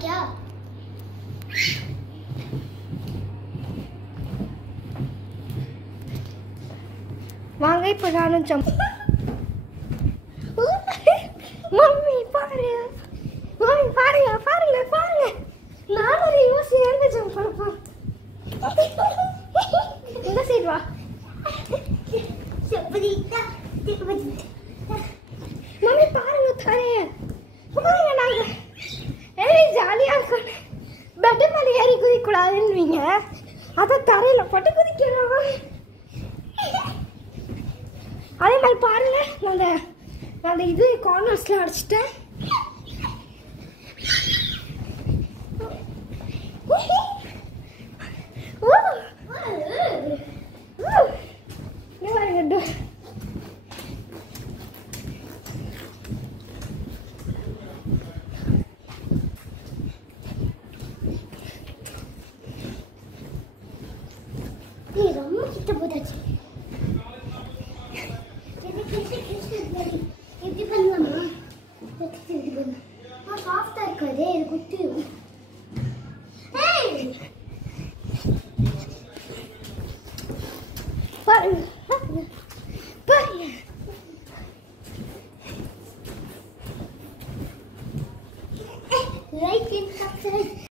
क्या வாங்க இப்போ நானும் ஜம்ப் மம்மி பாரு மம்மி பாருங்க பாருங்க பாருங்க நானும் ரிவர்ஸ் சேர்ந்து ஜம்ப் பண்ணப்போம் இந்த சைடு வா மம்மி பாருங்க தரைய பாருங்க நாங்க ஜாலியாக இருக்கும் பெட்டு மேலே ஏறி குதிக்கூடாதுன்னுவீங்க அதை தரையில் போட்டு குதிக்கிறோம் அதே மாதிரி பாருங்க நான் இது கார்னர்ஸ்ல அடிச்சிட்டேன் ரொம்ப கிட்ட போதாச்சு எப்படி பண்ணலாமா சாஃப்டா இருக்காது இது குத்தி